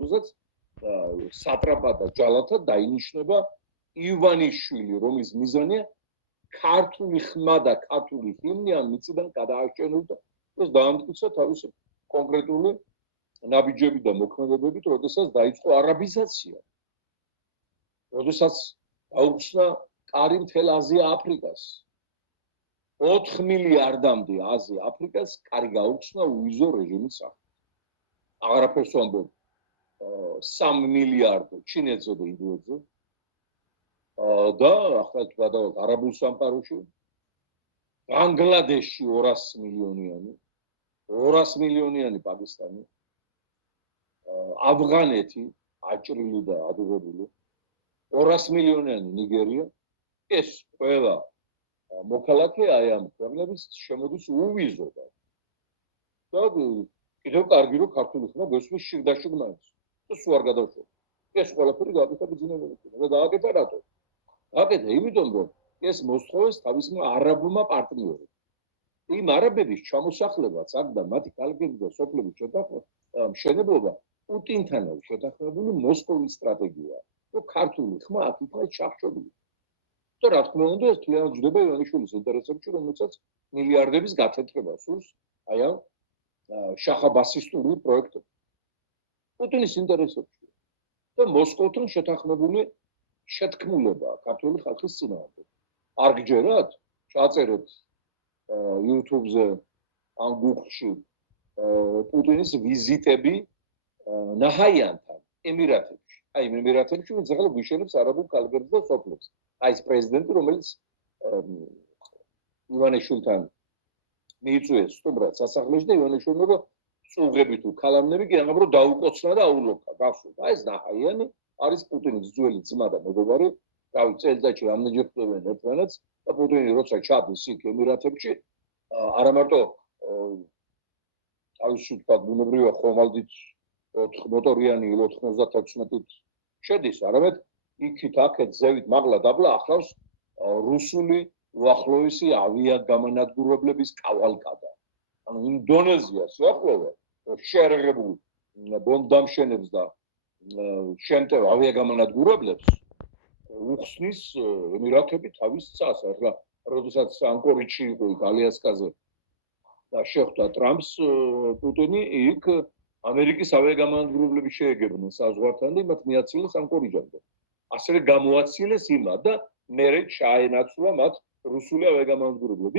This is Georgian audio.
როდესაც სატრაპა და ჯალათად დაინიშნება ივანიშვილი, რომლის მიზანია ქართული ხმა და ქართული ჰიმნი ამ მიწიდან გადააჭრილდა და დაამტკიცა თავისი კონკრეტული ნაბიჯები და მოქმედებებით, როდესაც დაიწყო არაბიზაცია. როდესაც გაუხსნა კარი მთელ აზია-აფრიკას. 4 მილიარდამდე აზია-აფრიკას კარი გაუხსნა უვიზო რეჟიმის სახით. აღარაფერს ვამბობ 3 მილიარდ ჩინეთზე და ინდოეთზე. და ახლა გადავთ არაბულ სამყაროში. ბანგლადეში 200 მილიონიანი, 200 მილიონიანი პაკისტანი. ავღანეთი აჭრილი და ადუღებული 200 მილიონიანი ნიგერია ეს ყველა მოქალაქე აი ამ ქვეყნების შემოდის უვიზოდა და კიდევ კარგი რომ ქართული ხმა გესმის შიგდაშიგ მაინც და სულ არ გადავშვა ეს ყველაფერი გააკეთა ბიზნესმენებმა და გააკეთა რატო გააკეთა იმიტომ რომ ეს მოსთხოვეს თავისმა არაბულმა პარტნიორებმა იმ არაბების ჩამოსახლებაც აქ და მათი კალკები და სოფლების მშენებლობა პუტინთან არის შეთანხმებული მოსკოვის სტრატეგია. რომ ქართული ხმა აქ იქნას ჩახშობილი. და რა თქმა უნდა, ეს თლიანად ჯდება ივანიშვილის ინტერესებში, რომელსაც მილიარდების გათეთრება სურს აი ამ შახაბასისტური პროექტი. პუტინის ინტერესებში. და მოსკოვთან შეთანხმებული შეთქმულება ქართული ხალხის წინააღმდეგ. არ გჯერათ? ჩაწერეთ YouTube-ზე ამ გუგლში პუტინის ვიზიტები ნაჰაიანთან ემირატებში. აი ემირატებში ვინც ახლა გვიშენებს არაბულ კალგებს და სოფლებს. აი ეს პრეზიდენტი რომელიც ივანიშვილთან მიიწვიეს სტუმრად სასახლეში და ივანიშვილმა წუღები თუ ქალამნები კი ამბობ რომ დაუკოცნა და აულოქა გახსოვთ. აი ეს ნაჰაიანი არის პუტინის ძველი ძმა და მეგობარი. თავი წელიწადში რამდენჯერ ხვდებიან ერთმანეთს და პუტინი როცა ჩადის იქ ემირატებში არა მარტო თავისი თქვა ბუნებრივია ხომალდით 4 მოტორიანი 96-ით შედის, არამედ იქით აქეთ ზევით მაღლა დაბლა ახლავს რუსული უახლოესი ავიაგამანადგურებლების კავალკადა. ანუ ინდონეზიას უახლოვე შეერაღებულ ბომბდამშენებს და შემტევ ავიაგამანადგურებლებს უხსნის ემირატები თავის წას. ახლა როდესაც ანკორიჩი იყო იქ ალიასკაზე და შეხვდა ტრამპს პუტინი იქ ამერიკის ავიაგამანადგურებლები შეეგებნენ საზღვართან და მათ მიაცილეს ანკორიჯამდე. ასევე გამოაცილეს იმად და მერე ჩაენაცვლა მათ რუსული ავიაგამანადგურებლები.